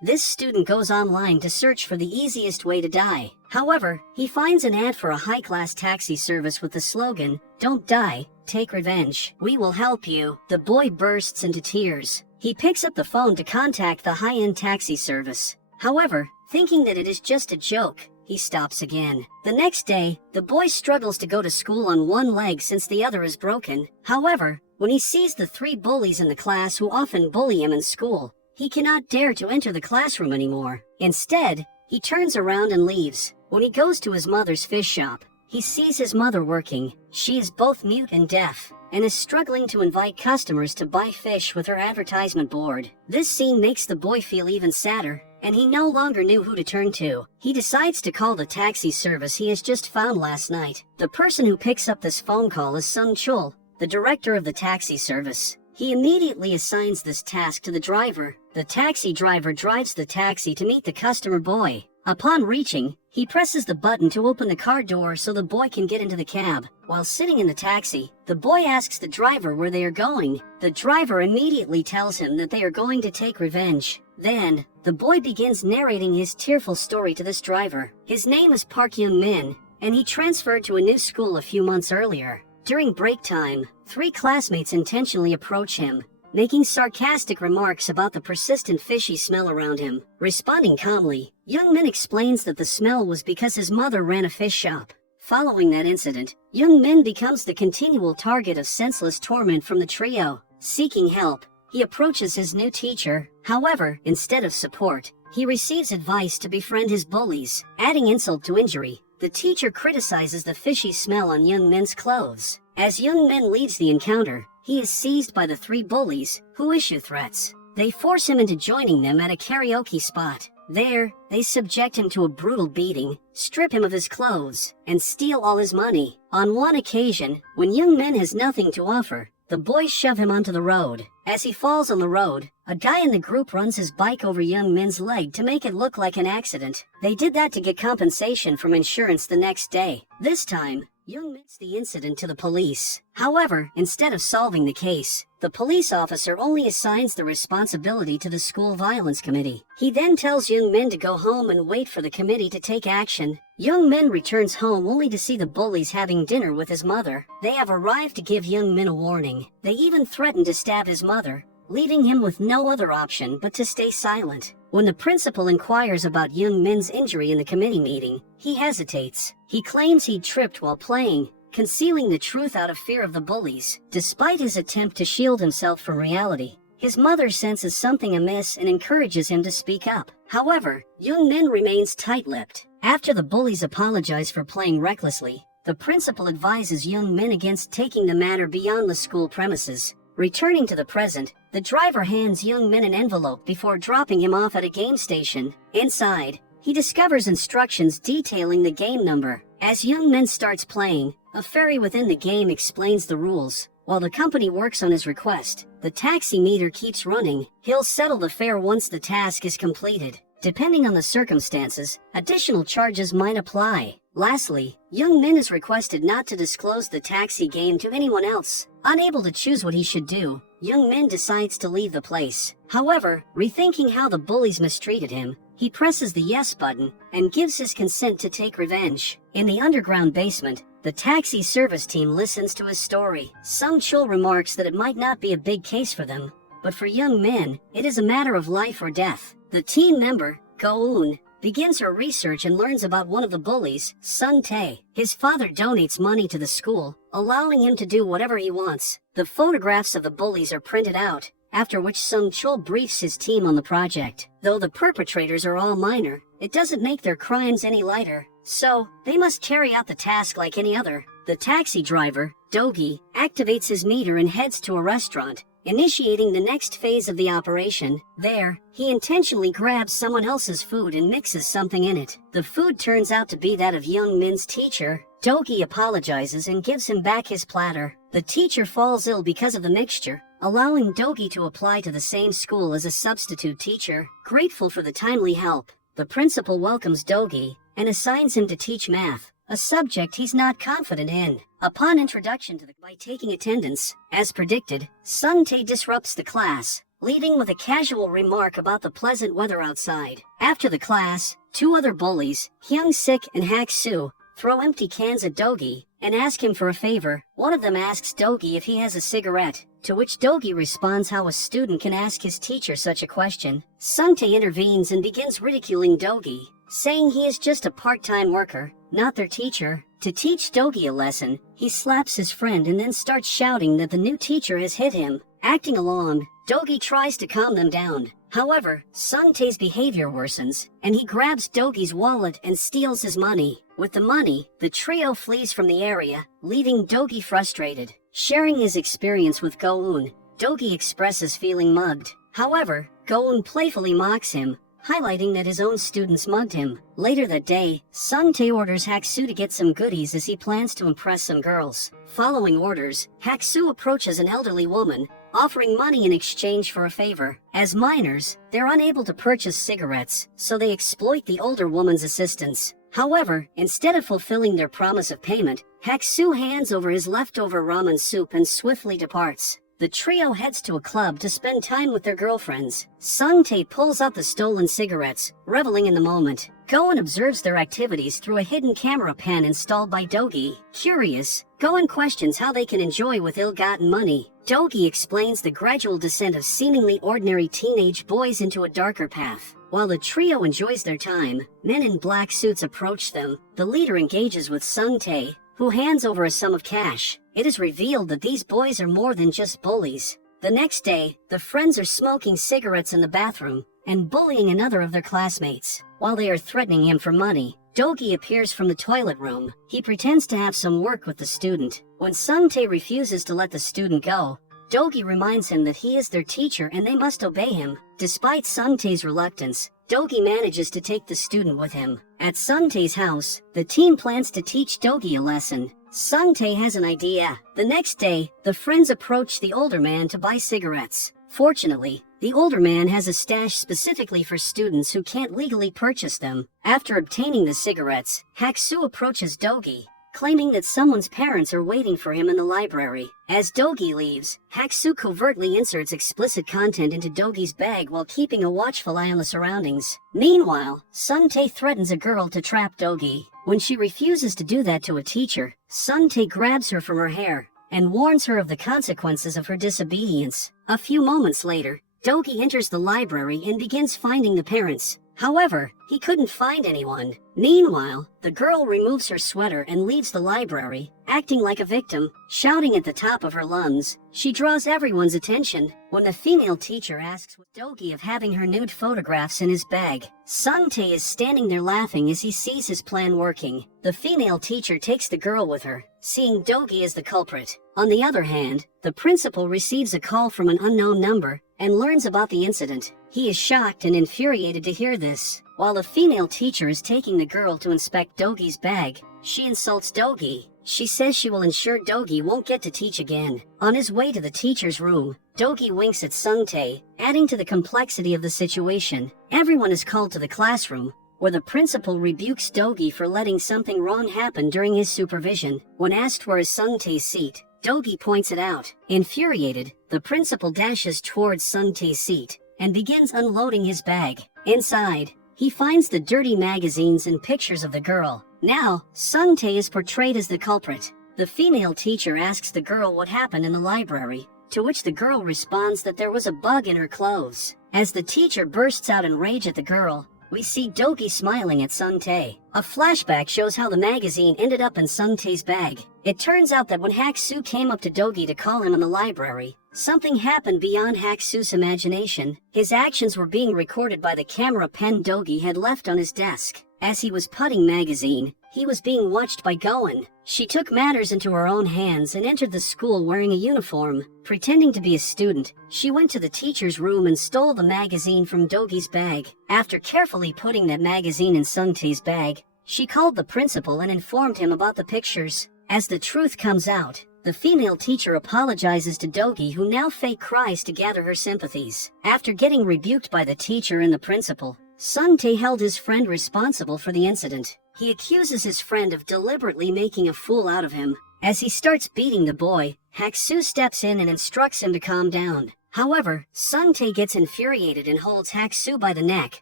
This student goes online to search for the easiest way to die. However, he finds an ad for a high-class taxi service with the slogan, "Don't die, take revenge. We will help you." The boy bursts into tears. He picks up the phone to contact the high-end taxi service. However, thinking that it is just a joke, he stops again. The next day, the boy struggles to go to school on one leg since the other is broken. However, when he sees the 3 bullies in the class who often bully him in school, he cannot dare to enter the classroom anymore. Instead, he turns around and leaves. When he goes to his mother's fish shop, he sees his mother working. She is both mute and deaf, and is struggling to invite customers to buy fish with her advertisement board. This scene makes the boy feel even sadder, and he no longer knew who to turn to. He decides to call the taxi service he has just found last night. The person who picks up this phone call is Sung Chul, the director of the taxi service. He immediately assigns this task to the driver. The taxi driver drives the taxi to meet the customer boy. Upon reaching, he presses the button to open the car door so the boy can get into the cab. While sitting in the taxi, the boy asks the driver where they are going. The driver immediately tells him that they are going to take revenge. Then, the boy begins narrating his tearful story to this driver. His name is Park Young-min, and he transferred to a new school a few months earlier. During break time, 3 classmates intentionally approach him, making sarcastic remarks about the persistent fishy smell around him. Responding calmly, Young-min explains that the smell was because his mother ran a fish shop. Following that incident, Young-min becomes the continual target of senseless torment from the trio. Seeking help, he approaches his new teacher. However, instead of support, he receives advice to befriend his bullies. Adding insult to injury, the teacher criticizes the fishy smell on Young-min's clothes. As Young-min leads the encounter, he is seized by the 3 bullies, who issue threats. They force him into joining them at a karaoke spot. There, they subject him to a brutal beating, strip him of his clothes, and steal all his money. On one occasion, when Young-min has nothing to offer, the boys shove him onto the road. As he falls on the road, a guy in the group runs his bike over Young-min's leg to make it look like an accident. They did that to get compensation from insurance the next day. This time, Young admits the incident to the police. However, instead of solving the case, the police officer only assigns the responsibility to the school violence committee. He then tells Young-min to go home and wait for the committee to take action. Young-min returns home only to see the bullies having dinner with his mother. They have arrived to give Young-min a warning. They even threaten to stab his mother, leaving him with no other option but to stay silent. When the principal inquires about Young-min's injury in the committee meeting, he hesitates. He claims he tripped while playing, concealing the truth out of fear of the bullies. Despite his attempt to shield himself from reality, his mother senses something amiss and encourages him to speak up. However, Young-min remains tight-lipped. After the bullies apologize for playing recklessly, the principal advises Young-min against taking the matter beyond the school premises. Returning to the present, the driver hands Young-min an envelope before dropping him off at a game station. Inside, he discovers instructions detailing the game number. As Young-min starts playing, a fairy within the game explains the rules. While the company works on his request, the taxi meter keeps running. He'll settle the fare once the task is completed. Depending on the circumstances, additional charges might apply. Lastly, Young-min is requested not to disclose the taxi game to anyone else. Unable to choose what he should do, Young-min decides to leave the place. However, rethinking how the bullies mistreated him, he presses the yes button and gives his consent to take revenge. In the underground basement, the taxi service team listens to his story. Sung Chul remarks that it might not be a big case for them, but for Young-min, it is a matter of life or death. The team member, Go-eun, begins her research and learns about one of the bullies, Sun Tae. His father donates money to the school, allowing him to do whatever he wants. The photographs of the bullies are printed out, after which Sung Chul briefs his team on the project. Though the perpetrators are all minor, it doesn't make their crimes any lighter, so they must carry out the task like any other. The taxi driver, Dogi, activates his meter and heads to a restaurant, initiating the next phase of the operation. There, he intentionally grabs someone else's food and mixes something in it. The food turns out to be that of Young-min's teacher. Dogi apologizes and gives him back his platter. The teacher falls ill because of the mixture, allowing Dogi to apply to the same school as a substitute teacher. Grateful for the timely help, the principal welcomes Dogi and assigns him to teach math, a subject he's not confident in. Upon introduction to by taking attendance, as predicted, Sun Tae disrupts the class. leaving with a casual remark about the pleasant weather outside. After the class, two other bullies, Hyung-sik and Hak-soo, throw empty cans at Dogi and ask him for a favor. One of them asks Dogi if he has a cigarette, to which Dogi responds how a student can ask his teacher such a question. Sung-tae intervenes and begins ridiculing Dogi, saying he is just a part-time worker, not their teacher. To teach Dogi a lesson, he slaps his friend and then starts shouting that the new teacher has hit him. Acting along, Dogi tries to calm them down. However, Sung-tae's behavior worsens, and he grabs Dogi's wallet and steals his money. With the money, the trio flees from the area, leaving Dogi frustrated. Sharing his experience with Go-eun, Dogi expresses feeling mugged. However, Go-eun playfully mocks him, highlighting that his own students mugged him. Later that day, Sung-tae orders Hak-soo to get some goodies as he plans to impress some girls. Following orders, Hak-soo approaches an elderly woman, offering money in exchange for a favor. As minors, they're unable to purchase cigarettes, so they exploit the older woman's assistance. However, instead of fulfilling their promise of payment, Hak-soo hands over his leftover ramen soup and swiftly departs. The trio heads to a club to spend time with their girlfriends. Sung-tae pulls out the stolen cigarettes, reveling in the moment. Go-eun observes their activities through a hidden camera pen installed by Dogi. Curious, Go-eun questions how they can enjoy with ill-gotten money. Dogi explains the gradual descent of seemingly ordinary teenage boys into a darker path. While the trio enjoys their time, men in black suits approach them. The leader engages with Sung-tae, who hands over a sum of cash. It is revealed that these boys are more than just bullies. The next day, the friends are smoking cigarettes in the bathroom and bullying another of their classmates. While they are threatening him for money, Dogi appears from the toilet room. He pretends to have some work with the student. When Sung-tae refuses to let the student go, Dogi reminds him that he is their teacher and they must obey him. Despite Sung-tae's reluctance, Dogi manages to take the student with him. At Sung-tae's house, the team plans to teach Dogi a lesson. Sung-tae has an idea. The next day, the friends approach the older man to buy cigarettes. Fortunately, the older man has a stash specifically for students who can't legally purchase them. After obtaining the cigarettes, Hak-soo approaches Dogi, claiming that someone's parents are waiting for him in the library. As Dogi leaves, Hak-soo covertly inserts explicit content into Dogi's bag while keeping a watchful eye on the surroundings. Meanwhile, Sung-tae threatens a girl to trap Dogi. When she refuses to do that to a teacher, Sung-tae grabs her from her hair and warns her of the consequences of her disobedience. A few moments later, Dogi enters the library and begins finding the parents. However, he couldn't find anyone. Meanwhile, the girl removes her sweater and leaves the library, acting like a victim, shouting at the top of her lungs. She draws everyone's attention. When the female teacher asks Dogi of having her nude photographs in his bag, Sung-tae is standing there laughing as he sees his plan working. The female teacher takes the girl with her, seeing Dogi as the culprit. On the other hand, the principal receives a call from an unknown number and learns about the incident. He is shocked and infuriated to hear this. While the female teacher is taking the girl to inspect Dogi's bag, she insults Dogi. She says she will ensure Dogi won't get to teach again. On his way to the teacher's room, Dogi winks at Sung-tae, adding to the complexity of the situation. Everyone is called to the classroom, where the principal rebukes Dogi for letting something wrong happen during his supervision. When asked where is Sung-tae's seat, Dogi points it out. Infuriated, the principal dashes towards Sung-tae's seat and begins unloading his bag. Inside, he finds the dirty magazines and pictures of the girl. Now, Sung-tae is portrayed as the culprit. The female teacher asks the girl what happened in the library, to which the girl responds that there was a bug in her clothes. As the teacher bursts out in rage at the girl, we see Dogi smiling at Sung-tae. A flashback shows how the magazine ended up in Sung-tae's bag. It turns out that when Hak-soo came up to Dogi to call him in the library, something happened beyond Hak-soo's imagination. His actions were being recorded by the camera pen Dogi had left on his desk. As he was putting magazine, he was being watched by Go-eun. She took matters into her own hands and entered the school wearing a uniform. Pretending to be a student, she went to the teacher's room and stole the magazine from Dogi's bag. After carefully putting that magazine in Sung-tae's bag, she called the principal and informed him about the pictures. As the truth comes out, the female teacher apologizes to Dogi, who now fake cries to gather her sympathies. After getting rebuked by the teacher and the principal, Sung-tae held his friend responsible for the incident. He accuses his friend of deliberately making a fool out of him. As he starts beating the boy, Hak-soo steps in and instructs him to calm down. However, Sun-tae gets infuriated and holds Hak-soo by the neck,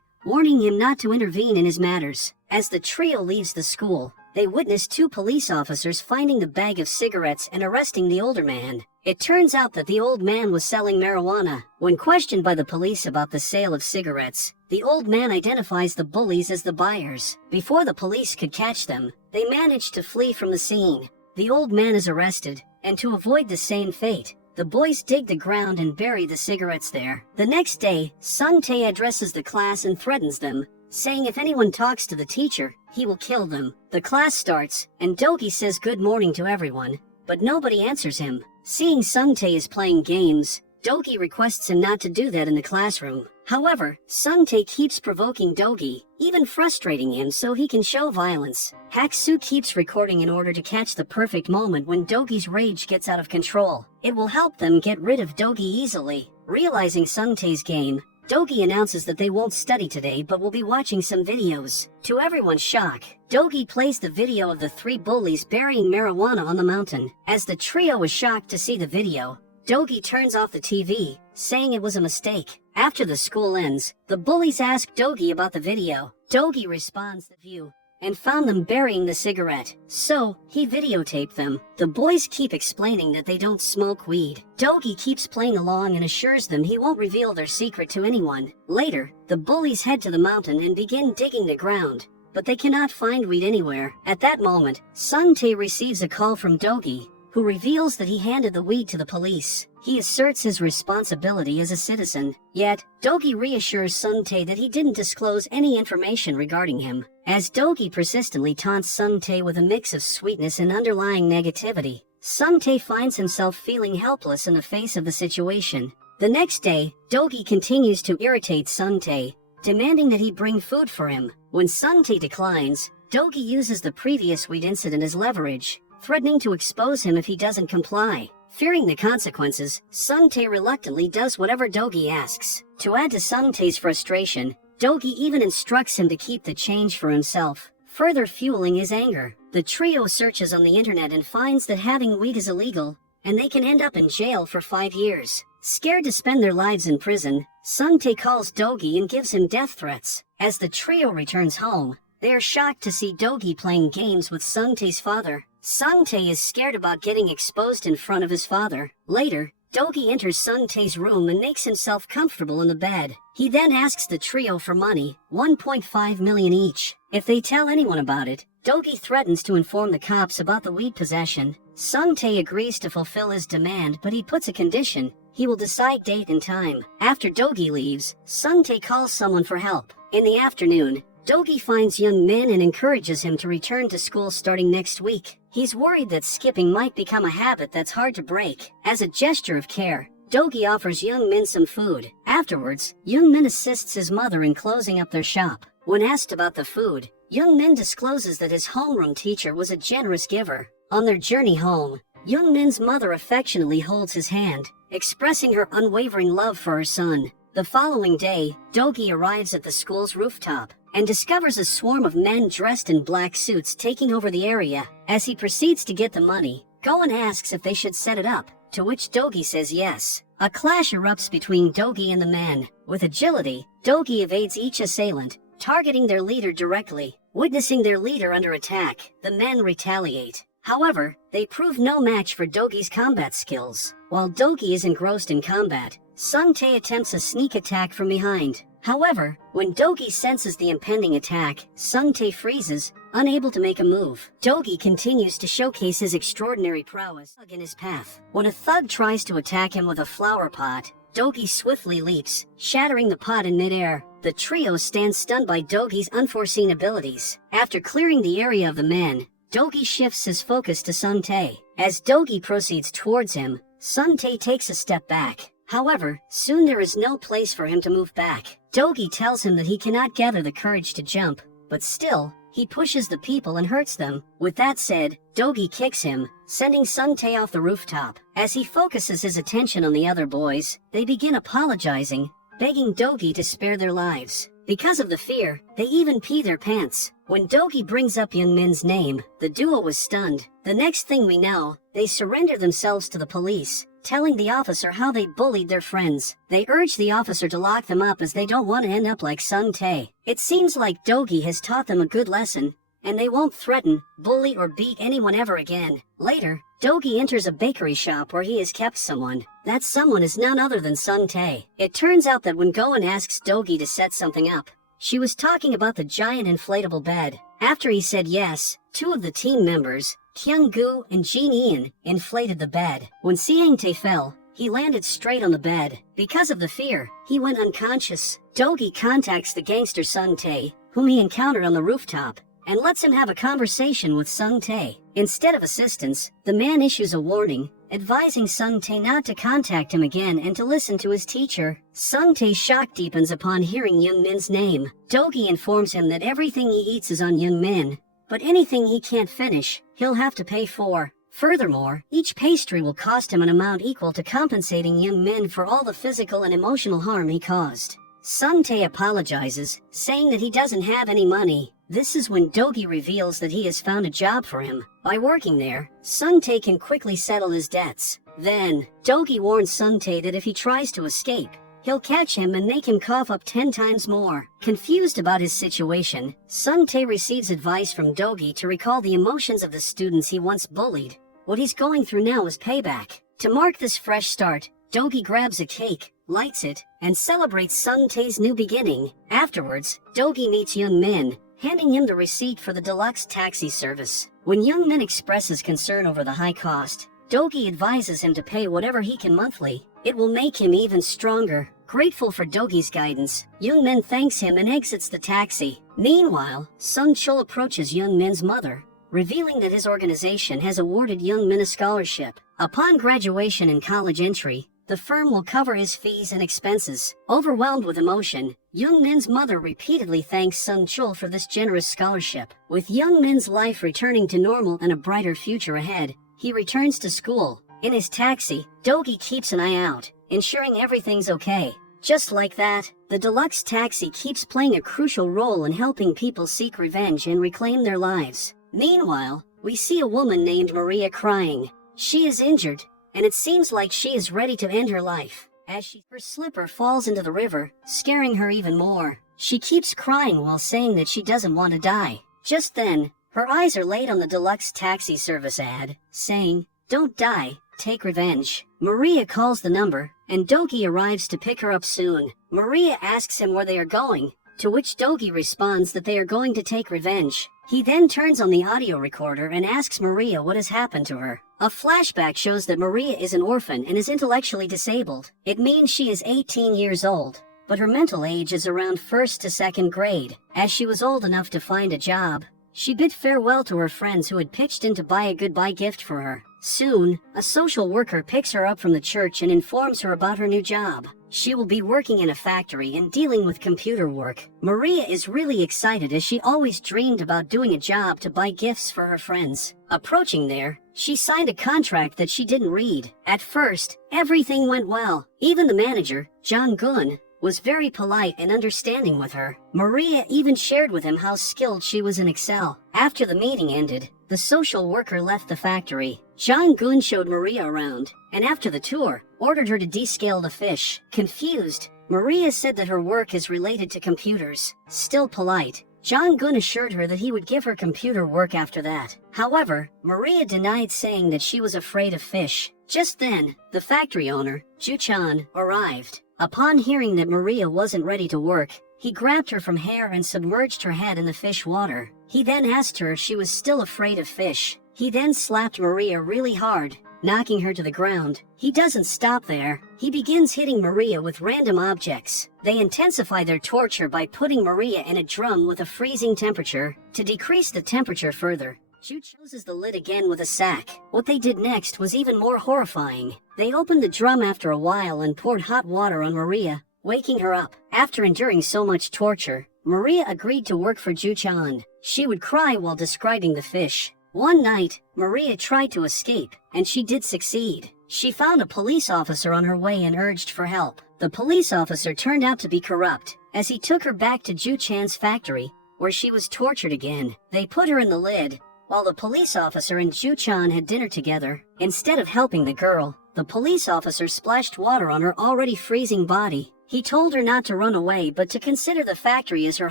warning him not to intervene in his matters. As the trio leaves the school, they witness two police officers finding the bag of cigarettes and arresting the older man. It turns out that the old man was selling marijuana. When questioned by the police about the sale of cigarettes, the old man identifies the bullies as the buyers. Before the police could catch them, they managed to flee from the scene. The old man is arrested, and to avoid the same fate, the boys dig the ground and bury the cigarettes there. The next day, Sun-tae addresses the class and threatens them, saying if anyone talks to the teacher, he will kill them. The class starts, and Do-gi says good morning to everyone, but nobody answers him. Seeing Sun-tae is playing games, Do-gi requests him not to do that in the classroom. However, Sun-tae keeps provoking Do-gi, even frustrating him so he can show violence. Hak-soo keeps recording in order to catch the perfect moment when Do-gi's rage gets out of control. It will help them get rid of Do-gi easily. Realizing Sun-tae's game, Do-gi announces that they won't study today but will be watching some videos. To everyone's shock, Do-gi plays the video of the three bullies burying marijuana on the mountain. As the trio is shocked to see the video, Do-gi turns off the TV, saying it was a mistake. After the school ends, the bullies ask Do-gi about the video. Do-gi responds the view and found them burying the cigarette, so he videotaped them. The boys keep explaining that they don't smoke weed. Do-gi keeps playing along and assures them he won't reveal their secret to anyone. Later, the bullies head to the mountain and begin digging the ground, but they cannot find weed anywhere. At that moment, Sun-tae receives a call from Do-gi, who reveals that he handed the weed to the police. He asserts his responsibility as a citizen, yet Do-gi reassures Sun-tae that he didn't disclose any information regarding him. As Do-gi persistently taunts Sun-tae with a mix of sweetness and underlying negativity, Sun-tae finds himself feeling helpless in the face of the situation. The next day, Do-gi continues to irritate Sun-tae, demanding that he bring food for him. When Sun-tae declines, Do-gi uses the previous weed incident as leverage, threatening to expose him if he doesn't comply. Fearing the consequences, Sun-tae reluctantly does whatever Do-gi asks. To add to Sun-tae's frustration, Do-gi even instructs him to keep the change for himself, further fueling his anger. The trio searches on the internet and finds that having weed is illegal, and they can end up in jail for 5 years. Scared to spend their lives in prison, Sun-tae calls Do-gi and gives him death threats. As the trio returns home, they are shocked to see Do-gi playing games with Sun-tae's father. Sun-tae is scared about getting exposed in front of his father. Later, Do-gi enters Sun-tae's room and makes himself comfortable in the bed. He then asks the trio for money, 1.5 million each. If they tell anyone about it, Do-gi threatens to inform the cops about the weed possession. Sun-tae agrees to fulfill his demand, but he puts a condition. He will decide date and time. After Do-gi leaves, Sun-tae calls someone for help. In the afternoon, Do-gi finds Young Min and encourages him to return to school starting next week. He's worried that skipping might become a habit that's hard to break. As a gesture of care, Do-gi offers Young Min some food. Afterwards, Young Min assists his mother in closing up their shop. When asked about the food, Young Min discloses that his homeroom teacher was a generous giver. On their journey home, Young Min's mother affectionately holds his hand, expressing her unwavering love for her son. The following day, Do-gi arrives at the school's rooftop and discovers a swarm of men dressed in black suits taking over the area. As he proceeds to get the money, Goen asks if they should set it up, to which Do-gi says yes. A clash erupts between Do-gi and the men. With agility, Do-gi evades each assailant, targeting their leader directly. Witnessing their leader under attack, the men retaliate. However, they prove no match for Do-gi's combat skills. While Do-gi is engrossed in combat, Sun-tae attempts a sneak attack from behind. However, when Do-gi senses the impending attack, Sun-tae freezes, unable to make a move. Do-gi continues to showcase his extraordinary prowess in his path. When a thug tries to attack him with a flower pot, Do-gi swiftly leaps, shattering the pot in midair. The trio stands stunned by Do-gi's unforeseen abilities. After clearing the area of the men, Do-gi shifts his focus to Sun-tae. As Do-gi proceeds towards him, Sun-tae takes a step back. However, soon there is no place for him to move back. Do-gi tells him that he cannot gather the courage to jump, but still, he pushes the people and hurts them. With that said, Do-gi kicks him, sending Sun-tae off the rooftop. As he focuses his attention on the other boys, they begin apologizing, begging Do-gi to spare their lives. Because of the fear, they even pee their pants. When Do-gi brings up Young Min's name, the duo was stunned. The next thing we know, they surrender themselves to the police, telling the officer how they bullied their friends. They urge the officer to lock them up as they don't want to end up like Sun Tae. It seems like Dogi has taught them a good lesson, and they won't threaten, bully, or beat anyone ever again. Later, Dogi enters a bakery shop where he has kept someone. That someone is none other than Sun Tae. It turns out that when Goen asks Dogi to set something up, she was talking about the giant inflatable bed. After he said yes, two of the team members, Kyung-gu and Jin Ian, inflated the bed. When Siang Tae fell, he landed straight on the bed. Because of the fear, he went unconscious. Dogi contacts the gangster Sun Tae, whom he encountered on the rooftop, and lets him have a conversation with Sun Tae. Instead of assistance, the man issues a warning, advising Sun Tae not to contact him again and to listen to his teacher. Sun Tae's shock deepens upon hearing Young Min's name. Dogi informs him that everything he eats is on Young Min, but anything he can't finish, he'll have to pay for. Furthermore, each pastry will cost him an amount equal to compensating Young Min for all the physical and emotional harm he caused. Sun Tae apologizes, saying that he doesn't have any money. This is when Dogi reveals that he has found a job for him. By working there, Sun Tae can quickly settle his debts. Then, Dogi warns Sun Tae that if he tries to escape, he'll catch him and make him cough up 10 times more. Confused about his situation, Sun Tae receives advice from Dogi to recall the emotions of the students he once bullied. What he's going through now is payback. To mark this fresh start, Dogi grabs a cake, lights it, and celebrates Sun Tae's new beginning. Afterwards, Dogi meets Young Min, handing him the receipt for the deluxe taxi service. When Young Min expresses concern over the high cost, Dogi advises him to pay whatever he can monthly. It will make him even stronger. Grateful for Dogi's guidance, Young Min thanks him and exits the taxi. Meanwhile, Sung Chul approaches Young Min's mother, revealing that his organization has awarded Young Min a scholarship. Upon graduation and college entry, the firm will cover his fees and expenses. Overwhelmed with emotion, Young Min's mother repeatedly thanks Sung Chul for this generous scholarship. With Young Min's life returning to normal and a brighter future ahead, he returns to school. In his taxi, Dogi keeps an eye out, ensuring everything's okay. Just like that, the deluxe taxi keeps playing a crucial role in helping people seek revenge and reclaim their lives. Meanwhile, we see a woman named Maria crying. She is injured, and it seems like she is ready to end her life. As her slipper falls into the river, scaring her even more. She keeps crying while saying that she doesn't want to die. Just then, her eyes are laid on the deluxe taxi service ad, saying, "Don't die, take revenge." Maria calls the number, and Dogi arrives to pick her up soon. Maria asks him where they are going, to which Dogi responds that they are going to take revenge. He then turns on the audio recorder and asks Maria what has happened to her. A flashback shows that Maria is an orphan and is intellectually disabled. It means she is 18 years old, but her mental age is around 1st to 2nd grade. As she was old enough to find a job, she bid farewell to her friends who had pitched in to buy a goodbye gift for her. Soon, a social worker picks her up from the church and informs her about her new job. She will be working in a factory and dealing with computer work. Maria is really excited as she always dreamed about doing a job to buy gifts for her friends. Approaching there, she signed a contract that she didn't read. At first, everything went well. Even the manager, Jong-gun, was very polite and understanding with her. Maria even shared with him how skilled she was in Excel. After the meeting ended, the social worker left the factory. Jong-gun showed Maria around, and after the tour, ordered her to descale the fish. Confused, Maria said that her work is related to computers. Still polite, Jong-gun assured her that he would give her computer work after that. However, Maria denied, saying that she was afraid of fish. Just then, the factory owner, Ju-chan, arrived. Upon hearing that Maria wasn't ready to work, he grabbed her from hair and submerged her head in the fish water. He then asked her if she was still afraid of fish. He then slapped Maria really hard, knocking her to the ground. He doesn't stop there. He begins hitting Maria with random objects. They intensify their torture by putting Maria in a drum with a freezing temperature. To decrease the temperature further, Ju closes the lid again with a sack. What they did next was even more horrifying. They opened the drum after a while and poured hot water on Maria, waking her up. After enduring so much torture, Maria agreed to work for Ju-chan. She would cry while describing the fish. One night, Maria tried to escape, and she did succeed. She found a police officer on her way and urged for help. The police officer turned out to be corrupt, as he took her back to Ju-chan's factory, where she was tortured again. They put her in the lid, while the police officer and Ju-chan had dinner together. Instead of helping the girl, the police officer splashed water on her already freezing body. He told her not to run away but to consider the factory as her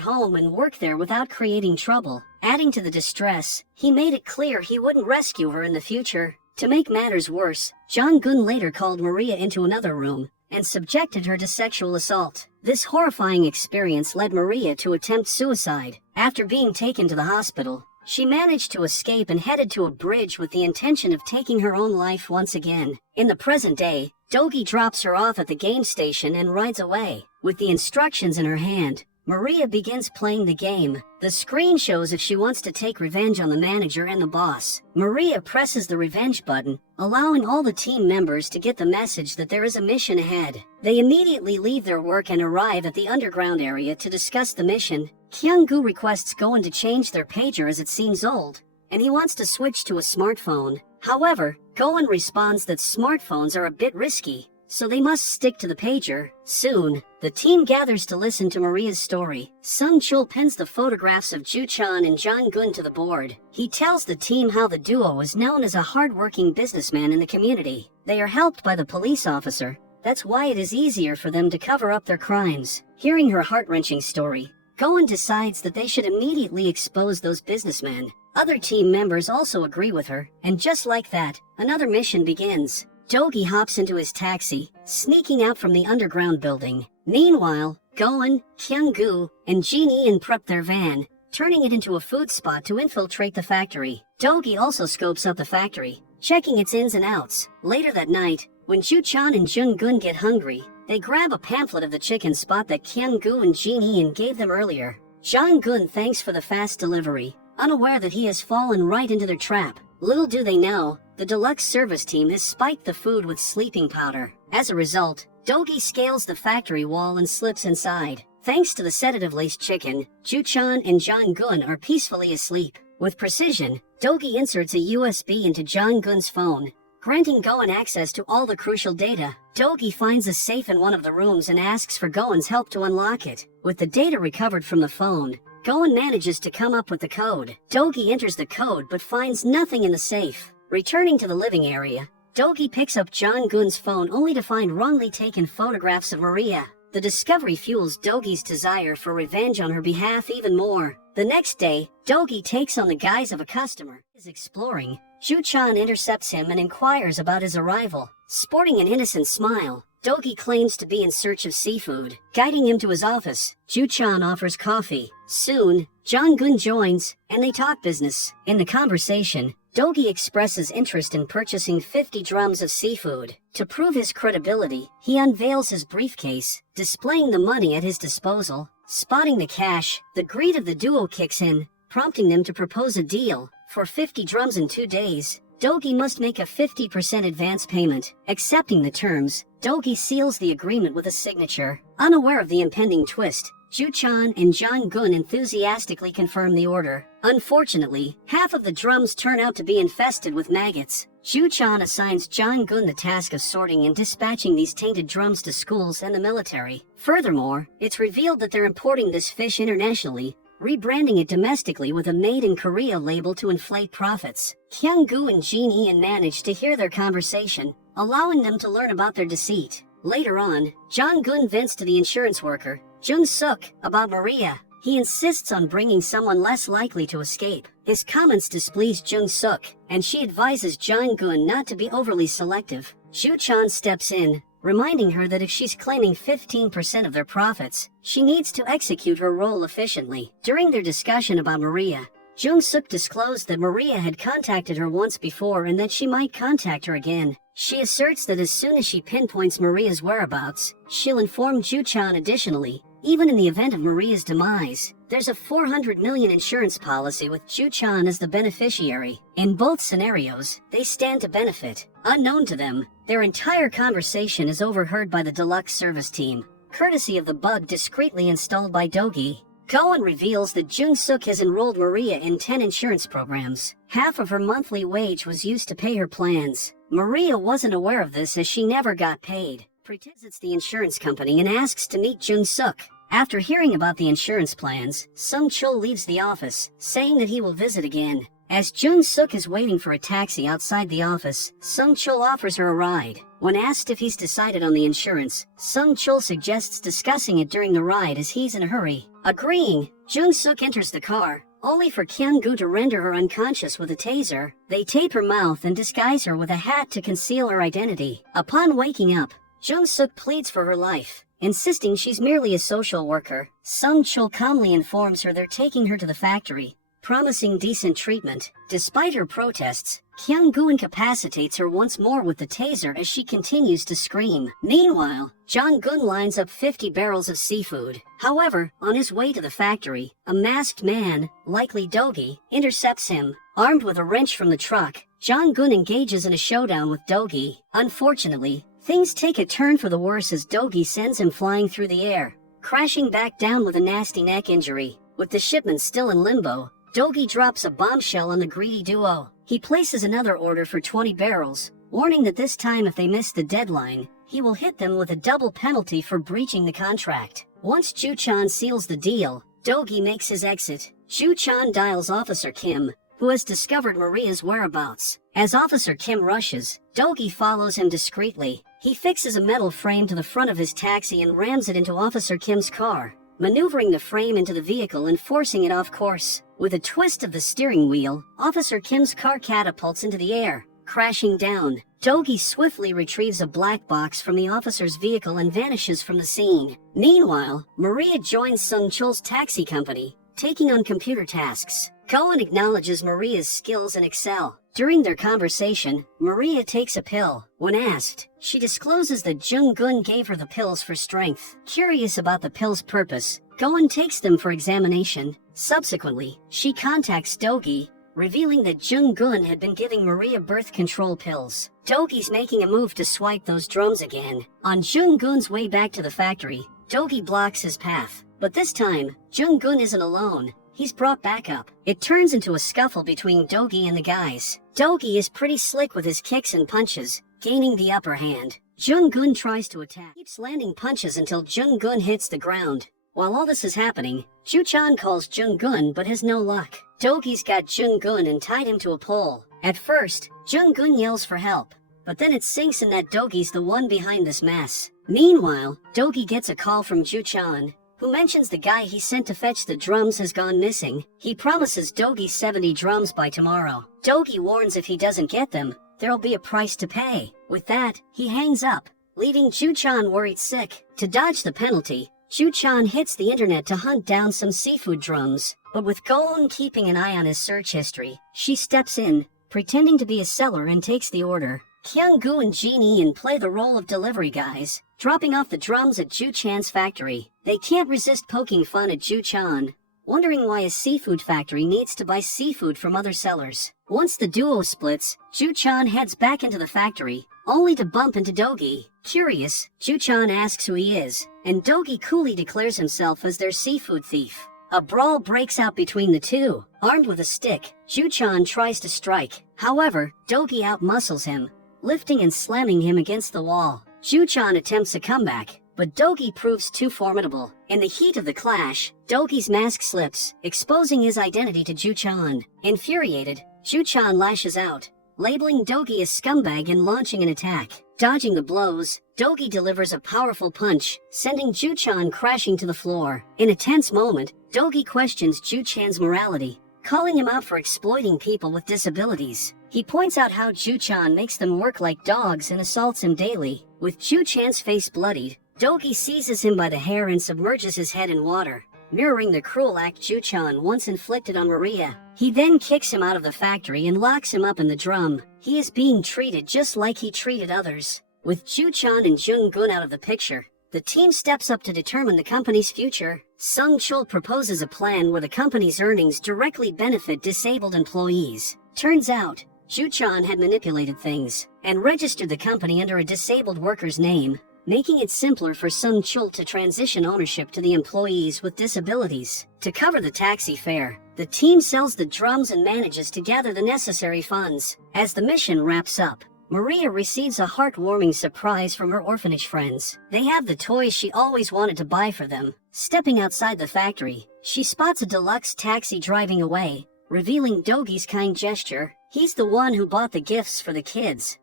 home and work there without creating trouble. Adding to the distress, he made it clear he wouldn't rescue her in the future. To make matters worse, Jong-gun later called Maria into another room and subjected her to sexual assault. This horrifying experience led Maria to attempt suicide. After being taken to the hospital, she managed to escape and headed to a bridge with the intention of taking her own life once again. In the present day, Dogi drops her off at the game station and rides away. With the instructions in her hand, Maria begins playing the game. The screen shows if she wants to take revenge on the manager and the boss. Maria presses the revenge button, allowing all the team members to get the message that there is a mission ahead. They immediately leave their work and arrive at the underground area to discuss the mission. Kyung-gu requests Goen to change their pager as it seems old, and he wants to switch to a smartphone. However, Goen responds that smartphones are a bit risky, so they must stick to the pager. Soon, the team gathers to listen to Maria's story. Sung-chul pins the photographs of Ju-chan and Jong-gun to the board. He tells the team how the duo is known as a hard-working businessman in the community. They are helped by the police officer. That's why it is easier for them to cover up their crimes. Hearing her heart-wrenching story, Goen decides that they should immediately expose those businessmen. Other team members also agree with her, and just like that, another mission begins. Dogi hops into his taxi, sneaking out from the underground building. Meanwhile, Goen, Kyung-gu, and Jin-Ian prep their van, turning it into a food spot to infiltrate the factory. Dogi also scopes out the factory, checking its ins and outs. Later that night, when Ju-chan and Jung-gun get hungry, they grab a pamphlet of the chicken spot that Kyung-gu and Jin-Ian gave them earlier. Jong-gun thanks for the fast delivery, unaware that he has fallen right into their trap. Little do they know, the deluxe service team has spiked the food with sleeping powder. As a result, Dogi scales the factory wall and slips inside. Thanks to the sedative-laced chicken, Ju-chan and Jong-gun are peacefully asleep. With precision, Dogi inserts a USB into Jong-gun's phone, granting Goen access to all the crucial data. Dogi finds a safe in one of the rooms and asks for Goen's help to unlock it. With the data recovered from the phone, Goen manages to come up with the code. Dogi enters the code but finds nothing in the safe. Returning to the living area, Dogi picks up Jong-gun's phone only to find wrongly taken photographs of Maria. The discovery fuels Dogi's desire for revenge on her behalf even more. The next day, Dogi takes on the guise of a customer. Is exploring. Ju-chan intercepts him and inquires about his arrival. Sporting an innocent smile, Dogi claims to be in search of seafood. Guiding him to his office, Ju-chan offers coffee. Soon, Jong-gun joins, and they talk business. In the conversation, Dogi expresses interest in purchasing 50 drums of seafood. To prove his credibility, he unveils his briefcase, displaying the money at his disposal. Spotting the cash, the greed of the duo kicks in, prompting them to propose a deal. For 50 drums in 2 days, Dogi must make a 50% advance payment. Accepting the terms, Dogi seals the agreement with a signature. Unaware of the impending twist, Ju-chan and Jong-gun enthusiastically confirm the order. Unfortunately, half of the drums turn out to be infested with maggots. Ju-chan assigns Jong-gun the task of sorting and dispatching these tainted drums to schools and the military. Furthermore, it's revealed that they're importing this fish internationally, rebranding it domestically with a Made in Korea label to inflate profits. Kyung-gu and Jin-Ian manage to hear their conversation, allowing them to learn about their deceit. Later on, Jong-gun vents to the insurance worker, Jung-suk, about Maria. He insists on bringing someone less likely to escape. His comments displease Jung-suk, and she advises Jong-gun not to be overly selective. Ju-chan steps in, reminding her that if she's claiming 15% of their profits, she needs to execute her role efficiently. During their discussion about Maria, Jung-suk disclosed that Maria had contacted her once before and that she might contact her again. She asserts that as soon as she pinpoints Maria's whereabouts, she'll inform Ju-chan additionally. Even in the event of Maria's demise, there's a 400 million insurance policy with Ju-chan as the beneficiary. In both scenarios, they stand to benefit. Unknown to them, their entire conversation is overheard by the deluxe service team, courtesy of the bug discreetly installed by Dogi. Goen reveals that Jung-suk has enrolled Maria in 10 insurance programs. Half of her monthly wage was used to pay her plans. Maria wasn't aware of this as she never got paid. Pretends it's the insurance company and asks to meet Jung-suk. After hearing about the insurance plans, Sung-chul leaves the office, saying that he will visit again. As Jung-suk is waiting for a taxi outside the office, Sung-chul offers her a ride. When asked if he's decided on the insurance, Sung-chul suggests discussing it during the ride as he's in a hurry. Agreeing, Jung-suk enters the car, only for Kyung-gu to render her unconscious with a taser. They tape her mouth and disguise her with a hat to conceal her identity. Upon waking up, Jung-suk pleads for her life, insisting she's merely a social worker. Sung-chul calmly informs her they're taking her to the factory, promising decent treatment. Despite her protests, Kyung-gu incapacitates her once more with the taser as she continues to scream. Meanwhile, Jong-gun lines up 50 barrels of seafood. However, on his way to the factory, a masked man, likely Dogi, intercepts him. Armed with a wrench from the truck, Jong-gun engages in a showdown with Dogi. Unfortunately, things take a turn for the worse as Dogi sends him flying through the air, crashing back down with a nasty neck injury. With the shipment still in limbo, Dogi drops a bombshell on the greedy duo. He places another order for 20 barrels, warning that this time if they miss the deadline, he will hit them with a double penalty for breaching the contract. Once Ju-chan seals the deal, Dogi makes his exit. Ju-chan dials Officer Kim, who has discovered Maria's whereabouts. As Officer Kim rushes, Dogi follows him discreetly. He fixes a metal frame to the front of his taxi and rams it into Officer Kim's car, maneuvering the frame into the vehicle and forcing it off course. With a twist of the steering wheel, Officer Kim's car catapults into the air, crashing down. Dogi swiftly retrieves a black box from the officer's vehicle and vanishes from the scene. Meanwhile, Maria joins Sung-chul's taxi company, taking on computer tasks. Cohen acknowledges Maria's skills and excel. During their conversation, Maria takes a pill. When asked, she discloses that Jung-gun gave her the pills for strength. Curious about the pill's purpose, Cohen takes them for examination. Subsequently, she contacts Dogi, revealing that Jung-gun had been giving Maria birth control pills. Dogi's making a move to swipe those drums again. On Jung-gun's way back to the factory, Dogi blocks his path. But this time, Jung-gun isn't alone. He's brought back up. It turns into a scuffle between Dogi and the guys. Dogi is pretty slick with his kicks and punches, gaining the upper hand. Jung-gun tries to attack, keeps landing punches until Jung-gun hits the ground. While all this is happening, Ju-chan calls Jung-gun but has no luck. Dogi's got Jung-gun and tied him to a pole. At first, Jung-gun yells for help, but then it sinks in that Dogi's the one behind this mess. Meanwhile, Dogi gets a call from Ju-chan, who mentions the guy he sent to fetch the drums has gone missing. He promises Dogi 70 drums by tomorrow. Dogi warns if he doesn't get them, there'll be a price to pay. With that, he hangs up, leaving Ju-chan worried sick. To dodge the penalty, Ju-chan hits the internet to hunt down some seafood drums, but with Goon keeping an eye on his search history, she steps in, pretending to be a seller and takes the order. Kyung-gu and Jin-Ian play the role of delivery guys, dropping off the drums at Ju-chan's factory. They can't resist poking fun at Ju-chan, wondering why a seafood factory needs to buy seafood from other sellers. Once the duo splits, Ju-chan heads back into the factory, only to bump into Dogi. Curious, Ju-chan asks who he is, and Dogi coolly declares himself as their seafood thief. A brawl breaks out between the two. Armed with a stick, Ju-chan tries to strike. However, Dogi outmuscles him, lifting and slamming him against the wall. Ju-chan attempts a comeback, but Dogi proves too formidable. In the heat of the clash, Dogi's mask slips, exposing his identity to Ju-chan. Infuriated, Ju-chan lashes out, labeling Dogi a scumbag and launching an attack. Dodging the blows, Dogi delivers a powerful punch, sending Ju-chan crashing to the floor. In a tense moment, Dogi questions Ju-chan's morality, calling him out for exploiting people with disabilities. He points out how Ju-chan makes them work like dogs and assaults him daily. With Ju-chan's face bloodied, Dogi seizes him by the hair and submerges his head in water, mirroring the cruel act Ju-chan once inflicted on Maria. He then kicks him out of the factory and locks him up in the drum. He is being treated just like he treated others. With Ju-chan and Jung-gun out of the picture, the team steps up to determine the company's future. Sung-chul proposes a plan where the company's earnings directly benefit disabled employees. Turns out, Ju-chan had manipulated things and registered the company under a disabled worker's name, making it simpler for Sung-chul to transition ownership to the employees with disabilities. To cover the taxi fare, the team sells the drums and manages to gather the necessary funds. As the mission wraps up, Maria receives a heartwarming surprise from her orphanage friends. They have the toys she always wanted to buy for them. Stepping outside the factory, she spots a deluxe taxi driving away, revealing Dogi's kind gesture. He's the one who bought the gifts for the kids.